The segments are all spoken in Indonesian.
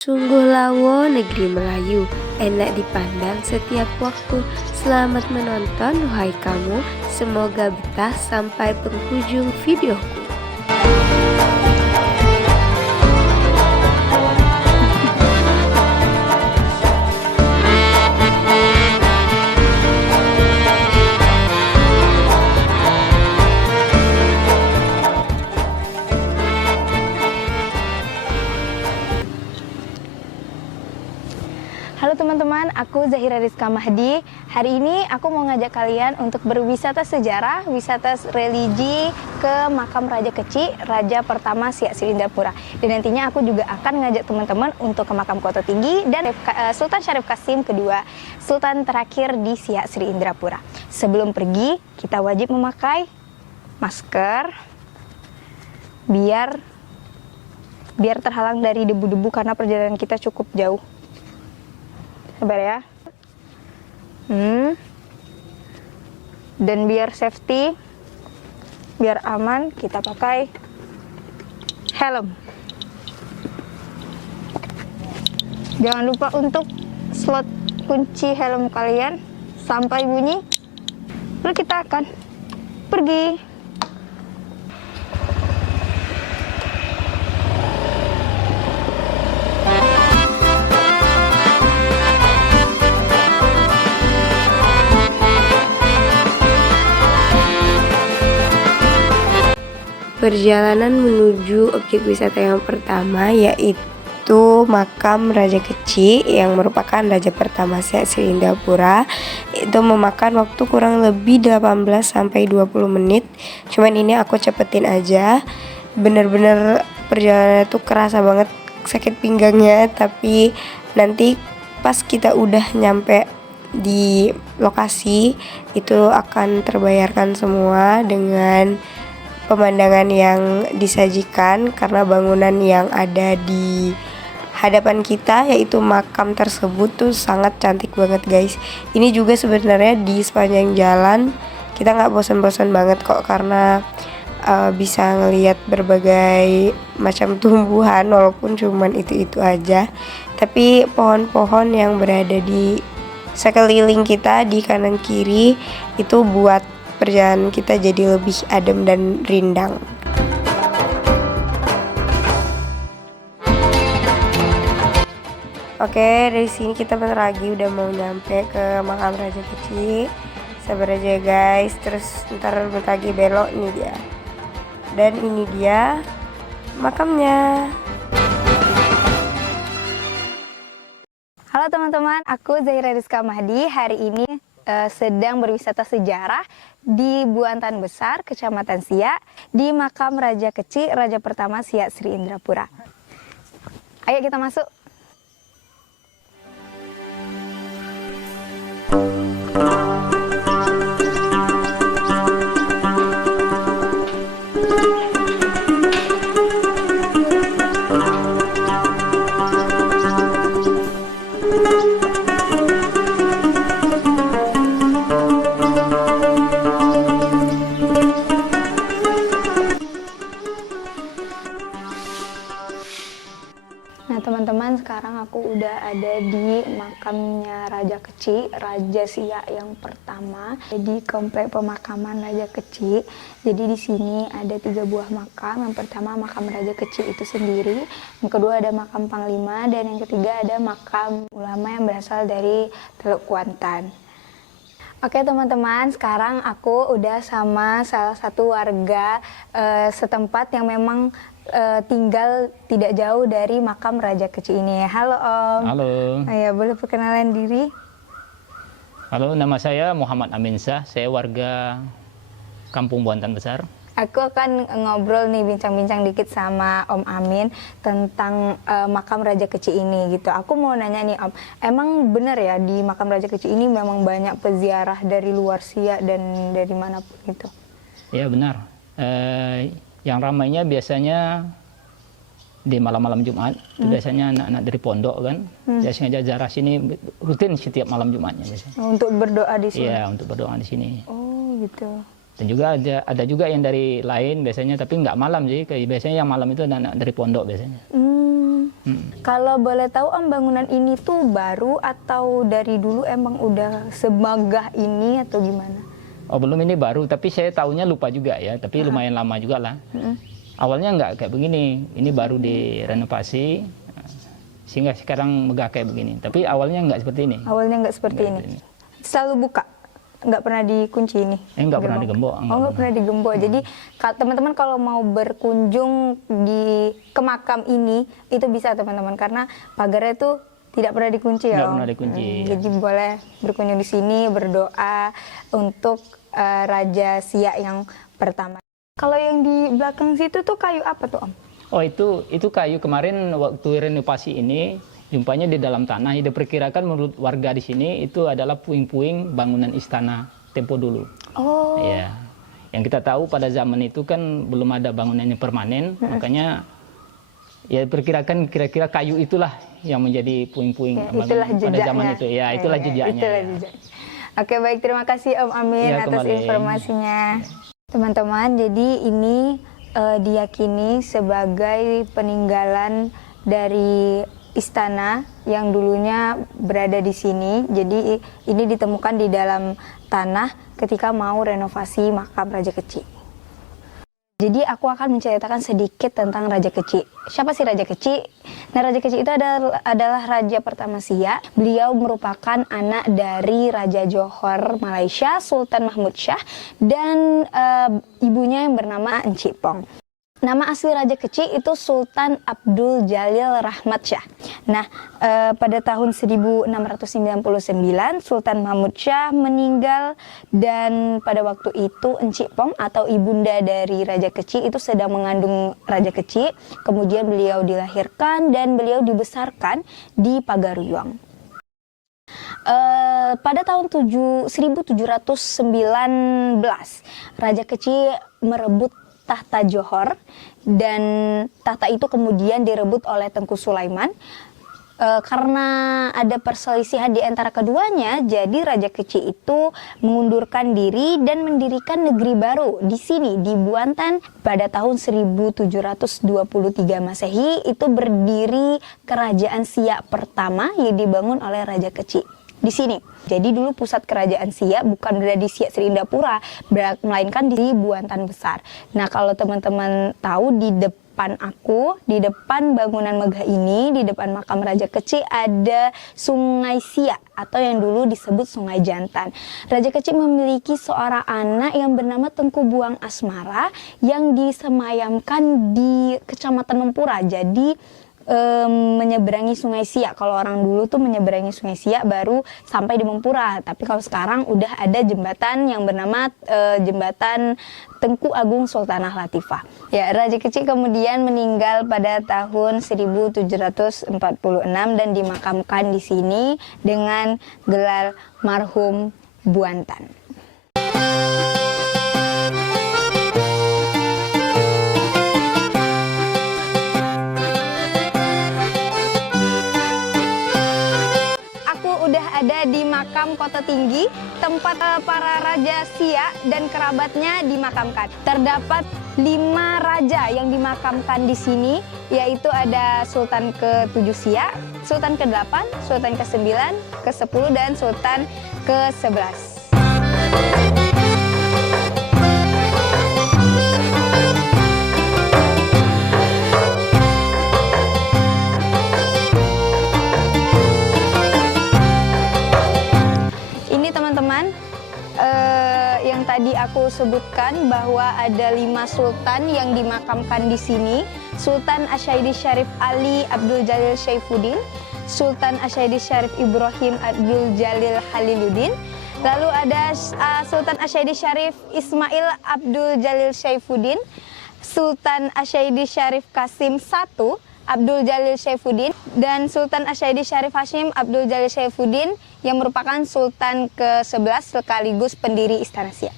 Sungguh lawo negeri Melayu, enak dipandang setiap waktu. Selamat menonton wahai kamu, semoga betah sampai penghujung videoku. Halo teman-teman, aku Zahira Rizka Mahdi. Hari ini aku mau ngajak kalian untuk berwisata sejarah, wisata religi ke makam Raja Keci, Raja pertama Siak Srindapura. Dan nantinya aku juga akan ngajak teman-teman untuk ke makam Kota Tinggi dan Sultan Syarif Kasim kedua, Sultan terakhir di Siak Srindapura. Sebelum pergi, kita wajib memakai masker biar terhalang dari debu-debu karena perjalanan kita cukup jauh. Sabar ya. Dan biar safety, biar aman, kita pakai helm. Jangan lupa untuk slot kunci helm kalian sampai bunyi, lalu kita akan pergi. Perjalanan menuju objek wisata yang pertama yaitu makam Raja Keci yang merupakan raja pertama Siak Srindapura. Itu memakan waktu kurang lebih 18-20 menit. Cuman ini aku cepetin aja. Bener-bener perjalanan itu kerasa banget sakit pinggangnya, tapi nanti pas kita udah nyampe di lokasi itu akan terbayarkan semua dengan pemandangan yang disajikan karena bangunan yang ada di hadapan kita yaitu makam tersebut tuh sangat cantik banget guys. Ini juga sebenarnya di sepanjang jalan kita nggak bosan-bosan banget kok karena bisa ngelihat berbagai macam tumbuhan walaupun cuman itu aja. Tapi pohon-pohon yang berada di sekeliling kita di kanan kiri itu buat perjalanan kita jadi lebih adem dan rindang. Oke, dari sini kita bentar lagi udah mau nyampe ke makam Raja Keci. Sabar aja guys, terus ntar bentar lagi belok nih dia. Dan ini dia makamnya. Halo teman-teman, aku Zahira Rizka Mahdi. Hari ini sedang berwisata sejarah di Buantan Besar, Kecamatan Siak, di makam Raja Keci, Raja pertama Siak Srindapura. Ayo kita masuk. Nah teman-teman, sekarang aku udah ada di makamnya Raja Keci, Raja Siak yang pertama di komplek pemakaman Raja Keci. Jadi di sini ada 3 buah makam. Yang pertama makam Raja Keci itu sendiri, yang kedua ada makam Panglima, dan yang ketiga ada makam ulama yang berasal dari Teluk Kuantan. Oke teman-teman, sekarang aku udah sama salah satu warga setempat yang memang tinggal tidak jauh dari makam Raja Keci ini. Halo Om. Halo. Ya, boleh perkenalan diri? Halo, nama saya Muhammad Aminsah. Saya warga Kampung Buantan Besar. Aku akan ngobrol nih, bincang-bincang dikit sama Om Amin tentang makam Raja Keci ini gitu. Aku mau nanya nih Om, emang benar ya di makam Raja Keci ini memang banyak peziarah dari luar Siak dan dari manapun gitu? Ya benar. Yang ramainya biasanya di malam-malam Jumat. Biasanya anak-anak dari pondok kan. Biasanya ziarah sini rutin setiap malam Jumatnya biasanya. Untuk berdoa di sini? Iya, untuk berdoa di sini. Oh gitu. Dan juga ada juga yang dari lain biasanya, tapi nggak malam sih. Biasanya yang malam itu anak-anak dari pondok biasanya. Kalau boleh tahu Om, bangunan ini tuh baru atau dari dulu emang udah semegah ini atau gimana? Oh belum, ini baru, tapi saya tahunya lupa juga ya, tapi lumayan lama juga lah. Awalnya nggak kayak begini, ini baru direnovasi, sehingga sekarang megah kayak begini. Tapi awalnya nggak seperti ini. Awalnya nggak seperti ini. Selalu buka? Nggak pernah dikunci ini? Nggak pernah digembok. Nggak pernah digembok. Jadi teman-teman kalau mau berkunjung ke makam ini, itu bisa teman-teman, karena pagarnya itu tidak pernah dikunci ya. Nggak pernah dikunci. Jadi boleh berkunjung di sini, berdoa untuk Raja Siak yang pertama. Kalau yang di belakang situ tuh kayu apa tuh Om? Oh itu kayu kemarin waktu renovasi ini. Jumpanya di dalam tanah, diperkirakan menurut warga di sini itu adalah puing-puing bangunan istana tempo dulu. Oh. Ya, yang kita tahu pada zaman itu kan belum ada bangunan yang permanen, makanya ya diperkirakan kira-kira kayu itulah yang menjadi puing-puing itulah pada zaman itu. Ya, itulah jejaknya. Itulah jejak. Oke, baik, terima kasih Om Amin atas informasinya. Teman-teman, jadi ini diyakini sebagai peninggalan dari istana yang dulunya berada di sini. Jadi ini ditemukan di dalam tanah ketika mau renovasi makam Raja Keci. Jadi aku akan menceritakan sedikit tentang Raja Keci. Siapa sih Raja Keci? Nah, Raja Keci itu adalah raja pertama Siak. Beliau merupakan anak dari Raja Johor Malaysia, Sultan Mahmud Shah, dan ibunya yang bernama Encik Pong. Nama asli Raja Keci itu Sultan Abdul Jalil Rahmat Shah. Nah, pada tahun 1699 Sultan Mahmud Shah meninggal, dan pada waktu itu Encik Pong atau ibunda dari Raja Keci itu sedang mengandung Raja Keci. Kemudian beliau dilahirkan dan beliau dibesarkan di Pagaruyung. Pada tahun 1719 Raja Keci merebut tahta Johor, dan tahta itu kemudian direbut oleh Tengku Sulaiman. Karena ada perselisihan di antara keduanya, jadi Raja Keci itu mengundurkan diri dan mendirikan negeri baru di sini, di Buantan. Pada tahun 1723 Masehi itu berdiri Kerajaan Siak pertama yang dibangun oleh Raja Keci di sini. Jadi dulu pusat kerajaan Siak bukan berada di Siak Sri Indapura, melainkan di Buantan Besar. Nah, kalau teman-teman tahu, di depan aku, di depan bangunan megah ini, di depan makam Raja Keci ada Sungai Siak atau yang dulu disebut Sungai Jantan. Raja Keci memiliki seorang anak yang bernama Tengku Buang Asmara yang disemayamkan di Kecamatan Mempura. Jadi menyeberangi Sungai Siak. Kalau orang dulu tuh menyeberangi Sungai Siak baru sampai di Mempura. Tapi kalau sekarang udah ada jembatan yang bernama Jembatan Tengku Agung Sultanah Latifah. Ya, Raja Keci kemudian meninggal pada tahun 1746 dan dimakamkan di sini dengan gelar marhum Buantan. Ada di makam Kota Tinggi, tempat para raja Siak dan kerabatnya dimakamkan. Terdapat 5 raja yang dimakamkan di sini, yaitu ada Sultan ke-7 Siak, Sultan ke-8, Sultan ke-9, ke-10, dan Sultan ke-11. Yang tadi aku sebutkan bahwa ada 5 sultan yang dimakamkan di sini. Sultan Asyaidi Syarif Ali Abdul Jalil Syaifuddin, Sultan Asyaidi Syarif Ibrahim Abdul Jalil Haliluddin, lalu ada Sultan Asyaidi Syarif Ismail Abdul Jalil Syaifuddin, Sultan Asyaidi Syarif Kasim I Abdul Jalil Syaifuddin, dan Sultan Asyaidi Syarif Hashim Abdul Jalil Syaifuddin yang merupakan Sultan ke-11 sekaligus pendiri Istana Siak.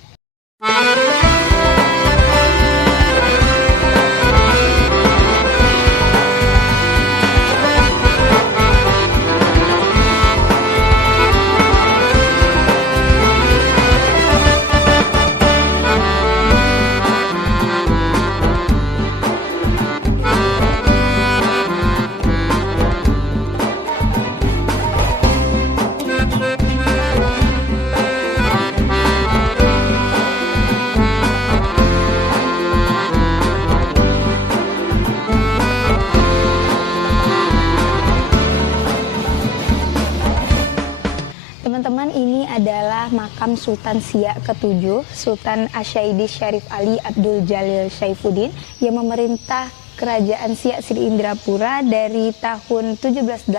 makam Sultan Siak ke-7, Sultan Asyaidi Syarif Ali Abdul Jalil Syaifuddin yang memerintah Kerajaan Siak Sri Indrapura dari tahun 1784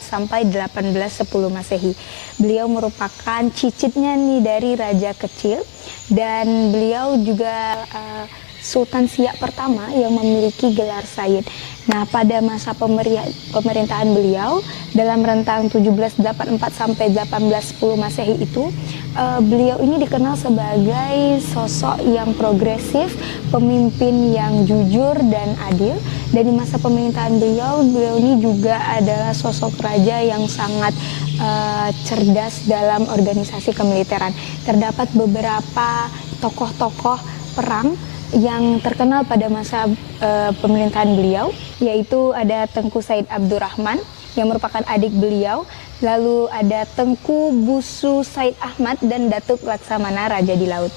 sampai 1810 Masehi. Beliau merupakan cicitnya nih dari Raja Kecil, dan beliau juga Sultan Siak pertama yang memiliki gelar Sayyid. Nah, pada masa pemerintahan beliau dalam rentang 1784 sampai 1810 Masehi itu, beliau ini dikenal sebagai sosok yang progresif, pemimpin yang jujur dan adil. Dan di masa pemerintahan beliau ini juga adalah sosok raja yang sangat cerdas dalam organisasi kemiliteran. Terdapat beberapa tokoh-tokoh perang yang terkenal pada masa pemerintahan beliau, yaitu ada Tengku Said Abdurrahman yang merupakan adik beliau, lalu ada Tengku Busu Said Ahmad dan Datuk Laksamana Raja di Laut.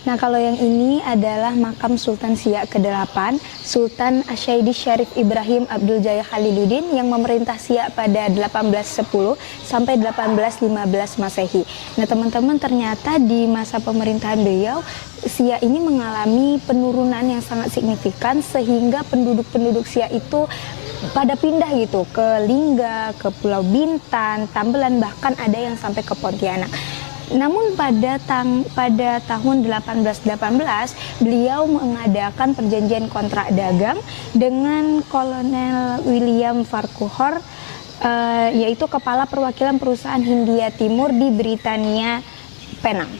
Nah, kalau yang ini adalah makam Sultan Siak ke-8, Sultan Asyaidi Syarif Ibrahim Abdul Jaya Khaliluddin yang memerintah Siak pada 1810 sampai 1815 Masehi. Nah, teman-teman, ternyata di masa pemerintahan beliau, Siak ini mengalami penurunan yang sangat signifikan sehingga penduduk-penduduk Siak itu pada pindah gitu ke Lingga, ke Pulau Bintan, Tambelan, bahkan ada yang sampai ke Pontianak. Namun pada tahun 1818 beliau mengadakan perjanjian kontrak dagang dengan Kolonel William Farquhar, yaitu kepala perwakilan perusahaan Hindia Timur di Britania, Penang.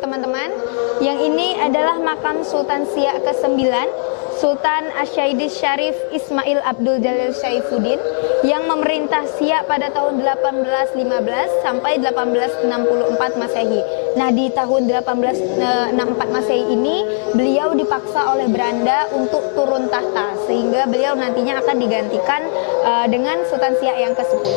Teman-teman, yang ini adalah makam Sultan Siak ke-9, Sultan Asyaidi Syarif Ismail Abdul Jalil Syaifuddin yang memerintah Siak pada tahun 1815 sampai 1864 Masehi. Nah, di tahun 1864 Masehi ini beliau dipaksa oleh Belanda untuk turun tahta, sehingga beliau nantinya akan digantikan dengan Sultan Siak yang ke-10.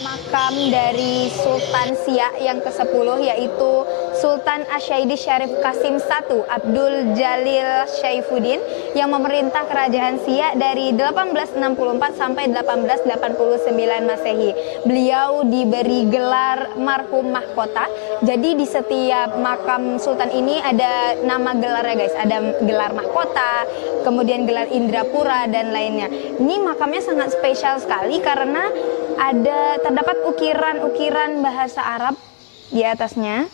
Makam dari Sultan Siak yang ke-10 yaitu Sultan Asyaidi Syarif Qasim I Abdul Jalil Syaifuddin yang memerintah Kerajaan Siak dari 1864 sampai 1889 Masehi. Beliau diberi gelar marhum mahkota. Jadi di setiap makam Sultan ini ada nama gelarnya, guys. Ada gelar mahkota, kemudian gelar Indrapura dan lainnya. Ini makamnya sangat spesial sekali karena terdapat ukiran-ukiran bahasa Arab di atasnya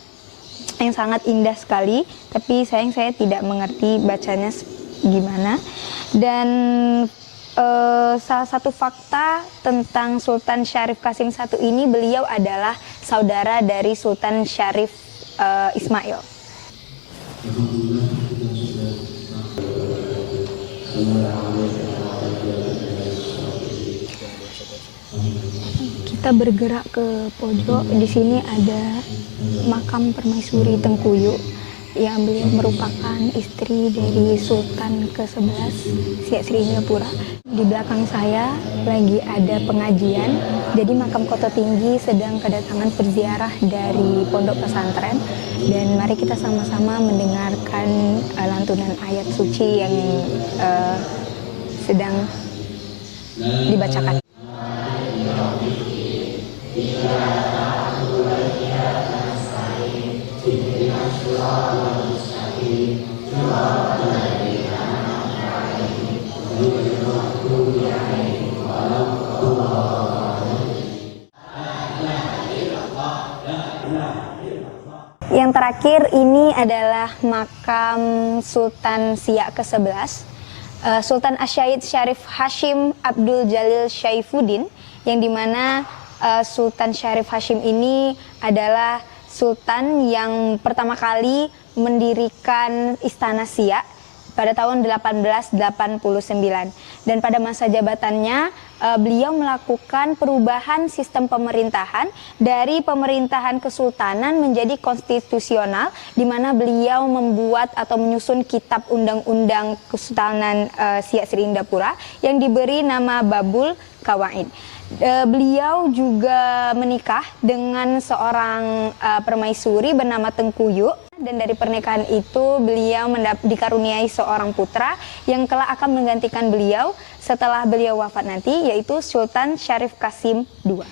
yang sangat indah sekali, tapi sayang saya tidak mengerti bacanya gimana. Dan salah satu fakta tentang Sultan Syarif Qasim I ini, beliau adalah saudara dari Sultan Syarif Ismail. Kita bergerak ke pojok. Di sini ada makam Permaisuri Tengkuyu yang beliau merupakan istri dari Sultan ke-11 Siak Sri Indrapura. Di belakang saya lagi ada pengajian. Jadi makam Kota Tinggi sedang kedatangan peziarah dari pondok pesantren, dan mari kita sama-sama mendengarkan lantunan ayat suci yang sedang dibacakan. Yang terakhir ini adalah makam Sultan Siak ke-11, Sultan Asyaid Syarif Hashim Abdul Jalil Syaifuddin, yang dimana Sultan Syarif Hashim ini adalah Sultan yang pertama kali mendirikan Istana Siak pada tahun 1889. Dan pada masa jabatannya, beliau melakukan perubahan sistem pemerintahan dari pemerintahan kesultanan menjadi konstitusional, di mana beliau membuat atau menyusun kitab undang-undang Kesultanan Siak Sri Indrapura yang diberi nama Babul Qawaid. Beliau juga menikah dengan seorang permaisuri bernama Tengkuyu. Dan dari pernikahan itu beliau dikaruniai seorang putra yang kelak akan menggantikan beliau setelah beliau wafat nanti, yaitu Sultan Syarif Qasim II.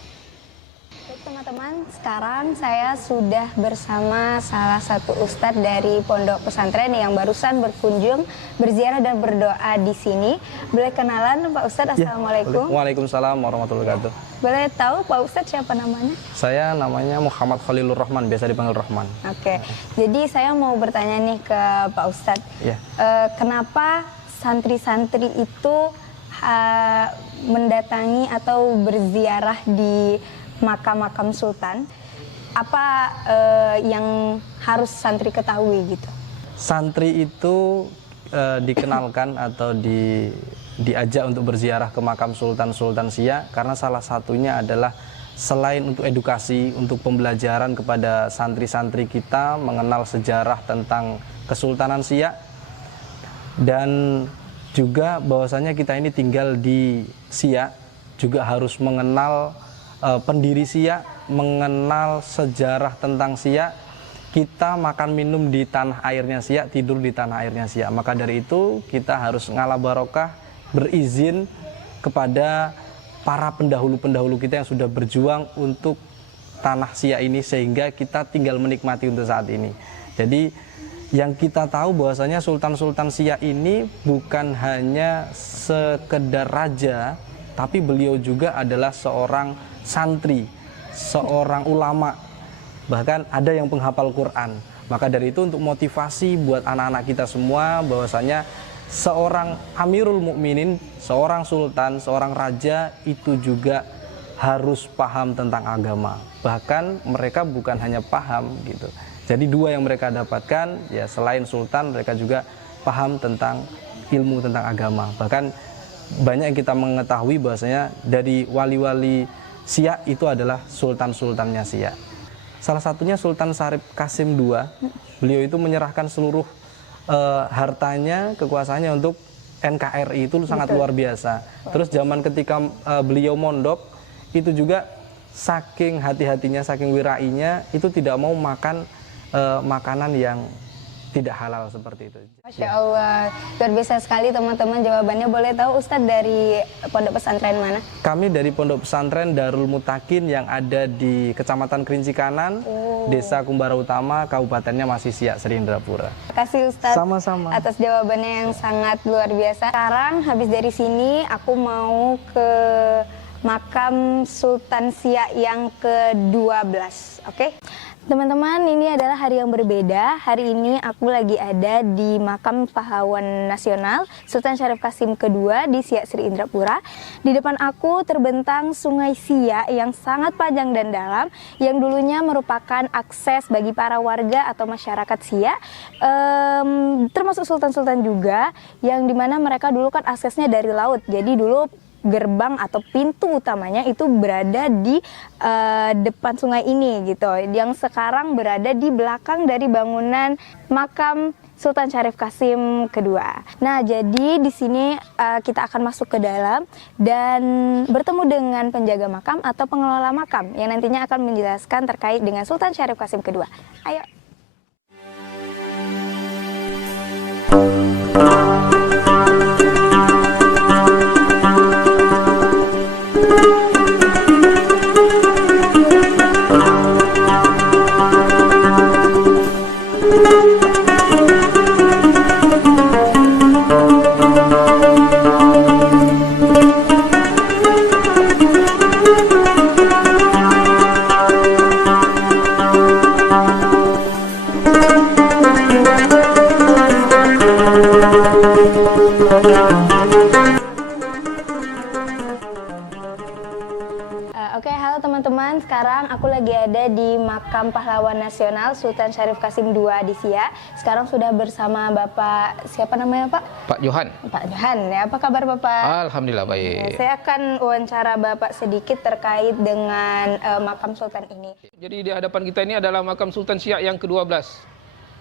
Baik teman-teman, sekarang saya sudah bersama salah satu ustadz dari pondok pesantren yang barusan berkunjung, berziarah dan berdoa di sini. Boleh kenalan Pak Ustadz? Assalamualaikum. Waalaikumsalam warahmatullahi wabarakatuh. Boleh tahu Pak Ustadz siapa namanya? Saya namanya Muhammad Khalilur Rahman, biasa dipanggil Rahman. Oke, jadi saya mau bertanya nih ke Pak Ustadz. Ya. Kenapa santri-santri itu mendatangi atau berziarah di makam-makam sultan? Apa yang harus santri ketahui gitu? Santri itu dikenalkan atau diajak untuk berziarah ke makam Sultan-Sultan Siak karena salah satunya adalah selain untuk edukasi, untuk pembelajaran kepada santri-santri kita mengenal sejarah tentang Kesultanan Siak, dan juga bahwasanya kita ini tinggal di Siak juga harus mengenal pendiri Siak, mengenal sejarah tentang Siak. Kita makan minum di tanah airnya Siak, tidur di tanah airnya Siak. Maka dari itu kita harus ngalah barokah, berizin kepada para pendahulu-pendahulu kita yang sudah berjuang untuk tanah Siak ini sehingga kita tinggal menikmati untuk saat ini. Jadi yang kita tahu bahwasanya Sultan-Sultan Siak ini bukan hanya sekedar raja, tapi beliau juga adalah seorang santri, seorang ulama, bahkan ada yang penghafal Quran. Maka dari itu untuk motivasi buat anak-anak kita semua bahwasanya seorang Amirul Mukminin, seorang sultan, seorang raja itu juga harus paham tentang agama. Bahkan mereka bukan hanya paham gitu. Jadi dua yang mereka dapatkan, ya selain sultan mereka juga paham tentang ilmu tentang agama. Bahkan banyak yang kita mengetahui bahwasanya dari wali-wali Siak itu adalah sultan-sultannya Siak. Salah satunya Sultan Syarif Qasim II. Beliau itu menyerahkan seluruh hartanya, kekuasaannya untuk NKRI, itu sangat luar biasa. Terus zaman ketika beliau mondok itu juga saking hati-hatinya, saking wirainya, itu tidak mau makan makanan yang tidak halal seperti itu. Masya Allah, luar biasa sekali teman-teman jawabannya. Boleh tahu Ustadz dari pondok pesantren mana? Kami dari pondok pesantren Darul Mutakin yang ada di Kecamatan Kerinci Kanan, Desa Kumbara Utama, Kabupatennya masih Siak, Sri Indrapura. Terima kasih Ustadz Sama-sama atas jawabannya yang sangat luar biasa. Sekarang habis dari sini aku mau ke makam Sultan Siak yang ke-12, oke? Teman-teman, ini adalah hari yang berbeda. Hari ini aku lagi ada di makam pahlawan nasional Sultan Syarif Qasim II di Siak, Sri Indrapura. Di depan aku terbentang Sungai Siak yang sangat panjang dan dalam, yang dulunya merupakan akses bagi para warga atau masyarakat Siak, termasuk sultan-sultan juga, yang dimana mereka dulu kan aksesnya dari laut. Jadi dulu gerbang atau pintu utamanya itu berada di depan sungai ini gitu, yang sekarang berada di belakang dari bangunan makam Sultan Syarif Qasim II. Nah, jadi di sini kita akan masuk ke dalam dan bertemu dengan penjaga makam atau pengelola makam yang nantinya akan menjelaskan terkait dengan Sultan Syarif Qasim II. Ayo. Oke, halo teman-teman. Sekarang aku lagi ada di makam pahlawan nasional Sultan Syarif Qasim II di Siak. Sekarang sudah bersama Bapak, siapa namanya Pak? Pak Johan. Pak Johan, ya. Apa kabar Bapak? Alhamdulillah baik. Saya akan wawancara Bapak sedikit terkait dengan makam Sultan ini. Jadi di hadapan kita ini adalah makam Sultan Siak yang ke-12.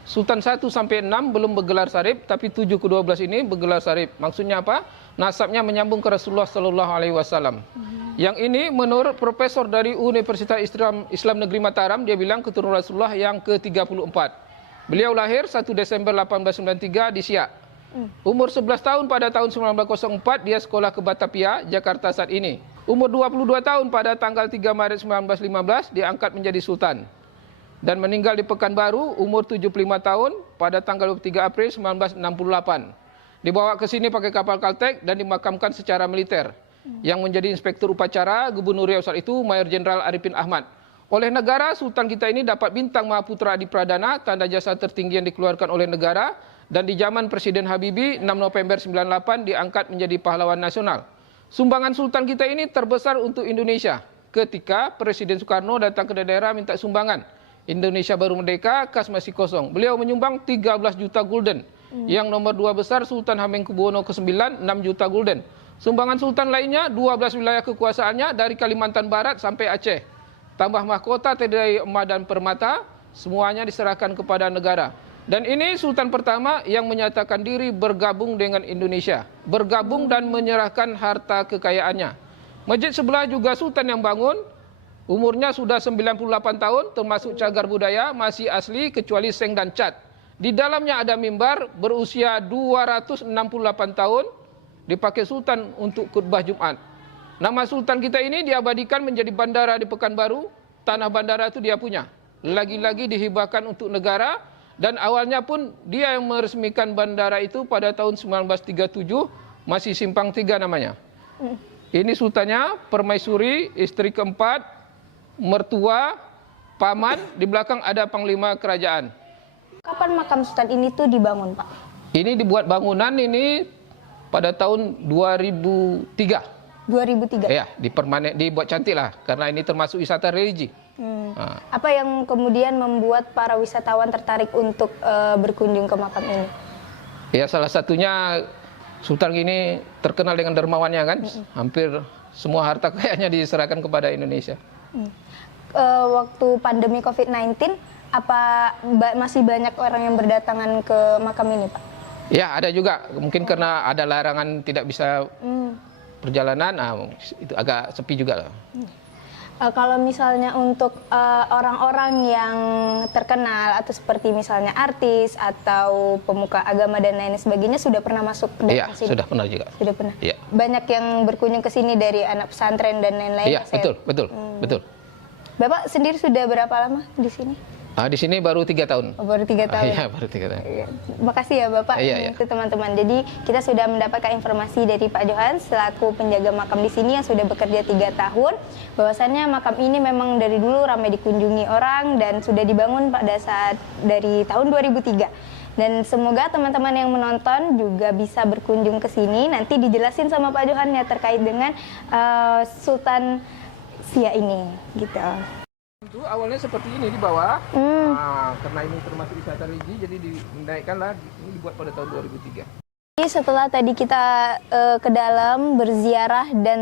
Sultan 1 sampai 6 belum bergelar sarif, tapi 7 ke 12 ini bergelar sarif. Maksudnya apa? Nasabnya menyambung ke Rasulullah Sallallahu Alaihi Wasallam. Yang ini menurut profesor dari Universitas Islam Negeri Mataram, dia bilang keturunan Rasulullah yang ke-34. Beliau lahir 1 Desember 1893 di Siak. Umur 11 tahun pada tahun 1904 dia sekolah ke Batavia, Jakarta saat ini. Umur 22 tahun pada tanggal 3 Maret 1915 diangkat menjadi sultan. Dan meninggal di Pekanbaru umur 75 tahun pada tanggal 23 April 1968. Dibawa ke sini pakai kapal Caltech dan dimakamkan secara militer. Yang menjadi inspektur upacara Gubernur Riau saat itu Mayor Jenderal Arifin Ahmad. Oleh negara, Sultan kita ini dapat bintang Mahaputra Adi Pradana, tanda jasa tertinggi yang dikeluarkan oleh negara. Dan di zaman Presiden Habibie, 6 November 98 diangkat menjadi pahlawan nasional. Sumbangan Sultan kita ini terbesar untuk Indonesia. Ketika Presiden Soekarno datang ke daerah minta sumbangan. Indonesia baru merdeka, kas masih kosong. Beliau menyumbang 13 juta gulden. Yang nomor 2 besar Sultan Hamengkubuwono ke-9, 6 juta gulden. Sumbangan Sultan lainnya, 12 wilayah kekuasaannya dari Kalimantan Barat sampai Aceh. Tambah mahkota terdiri emas dan permata, semuanya diserahkan kepada negara. Dan ini Sultan pertama yang menyatakan diri bergabung dengan Indonesia. Bergabung dan menyerahkan harta kekayaannya. Masjid sebelah juga Sultan yang bangun. Umurnya sudah 98 tahun, termasuk cagar budaya, masih asli kecuali seng dan cat. Di dalamnya ada mimbar berusia 268 tahun, dipakai Sultan untuk khutbah Jumat. Nama Sultan kita ini diabadikan menjadi bandara di Pekanbaru. Tanah bandara itu dia punya. Lagi-lagi dihibahkan untuk negara. Dan awalnya pun dia yang meresmikan bandara itu pada tahun 1937, masih Simpang 3 namanya. Ini sultannya, permaisuri, istri keempat, mertua, paman, di belakang ada panglima kerajaan. Kapan makam Sultan ini tuh dibangun, Pak? Ini dibuat bangunan ini pada tahun 2003. 2003? Ya, dibuat cantik lah, karena ini termasuk wisata religi. Apa yang kemudian membuat para wisatawan tertarik untuk berkunjung ke makam ini? Ya, salah satunya Sultan ini terkenal dengan dermawannya kan. Hampir semua harta kekayaannya diserahkan kepada Indonesia. Waktu pandemi COVID-19, apa masih banyak orang yang berdatangan ke makam ini, Pak? Ya, ada juga. Mungkin karena ada larangan tidak bisa perjalanan, itu agak sepi juga lah. Kalau misalnya untuk orang-orang yang terkenal atau seperti misalnya artis atau pemuka agama dan lain sebagainya sudah pernah masuk ke dalam sini? Iya, sudah pernah juga. Sudah pernah. Iya. Banyak yang berkunjung ke sini dari anak pesantren dan lain-lain. Iya, betul. Bapak sendiri sudah berapa lama di sini? Di sini baru 3 tahun. Oh, baru 3 tahun. Iya, baru 3 tahun. Makasih ya Bapak. Iya. Itu teman-teman. Jadi kita sudah mendapatkan informasi dari Pak Johan selaku penjaga makam di sini yang sudah bekerja 3 tahun. Bahwasannya makam ini memang dari dulu ramai dikunjungi orang dan sudah dibangun pada saat dari tahun 2003. Dan semoga teman-teman yang menonton juga bisa berkunjung ke sini. Nanti dijelasin sama Pak Johan ya terkait dengan Sultan Siak ini, gitu. Itu awalnya seperti ini di bawah. Karena ini termasuk wisata religi, jadi dinaikkanlah. Ini dibuat pada tahun 2003. Setelah tadi kita ke dalam berziarah dan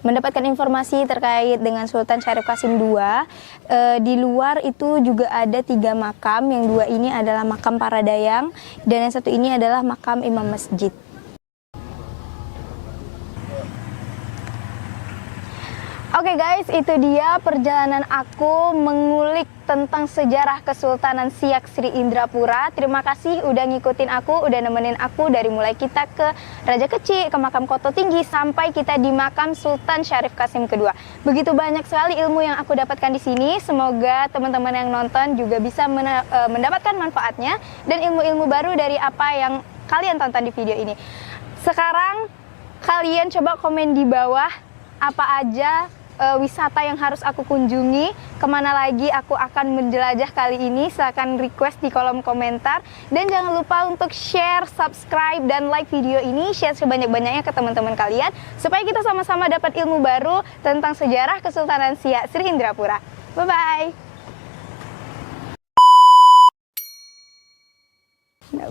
mendapatkan informasi terkait dengan Sultan Syarif Qasim II, di luar itu juga ada 3 makam. Yang 2 ini adalah makam para dayang dan yang 1 ini adalah makam imam masjid. Oke guys, itu dia perjalanan aku mengulik tentang sejarah Kesultanan Siak Sri Indrapura. Terima kasih udah ngikutin aku, udah nemenin aku dari mulai kita ke Raja Kecil, ke makam Koto Tinggi, sampai kita di makam Sultan Syarif Qasim II. Begitu banyak sekali ilmu yang aku dapatkan di sini. Semoga teman-teman yang nonton juga bisa mendapatkan manfaatnya dan ilmu-ilmu baru dari apa yang kalian tonton di video ini. Sekarang kalian coba komen di bawah apa aja wisata yang harus aku kunjungi, kemana lagi aku akan menjelajah kali ini. Silahkan request di kolom komentar. Dan jangan lupa untuk share, subscribe, dan like video ini. Share sebanyak-banyaknya ke teman-teman kalian, supaya kita sama-sama dapat ilmu baru tentang sejarah Kesultanan Siak Sri Indrapura. Bye-bye.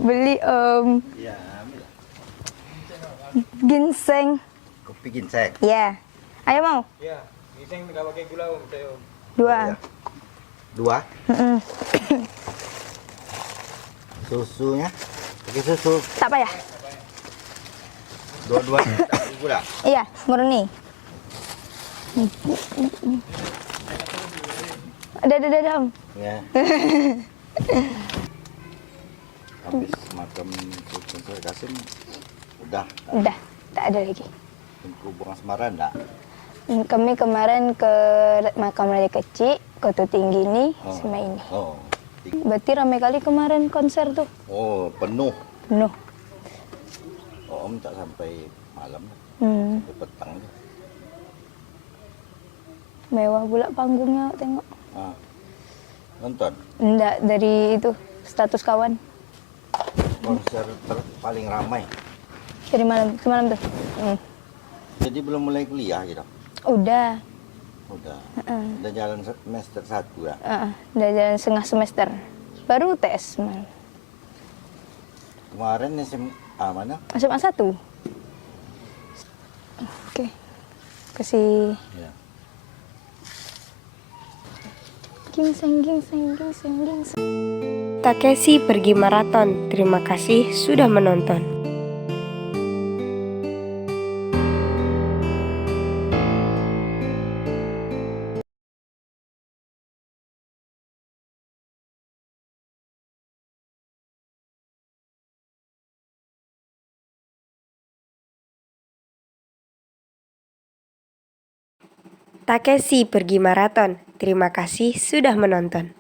Beli ginseng. Kopi ginseng. Ya. Ayo mau? Ya, ginseng nggak pakai gula om, saya om. 2. Susunya, pakai susu. Tak apa ya? Dua-duanya tak gula. Iya, murni. Ada om. Ya. Habis makam Sultan Syarif Kasim udah Udah, tak ada lagi. Tengku Bunga Asmara enggak? Kami kemarin ke makam Raja Kecil, Kota Tinggi ini, sama ini. Oh. Berarti ramai kali kemarin konser tuh, Oh, penuh. penuh. Oh, Om tak sampai malam, Hmm, sampai petang. mewah pula panggungnya, tengok. Ah. Nonton Enggak, dari itu, status kawan. konser paling ramai. Dari malam, semalam tuh. Jadi belum mulai kuliah gitu. Udah, Udah jalan semester 1 ya. udah jalan setengah semester. Baru UTS malam. Kemarin SMA mana? SMA 1. Oke. Kasih Ya. gingseng, gingseng, gingseng, gingseng. Takeshi pergi maraton. Terima kasih sudah menonton. Takeshi pergi maraton. Terima kasih sudah menonton.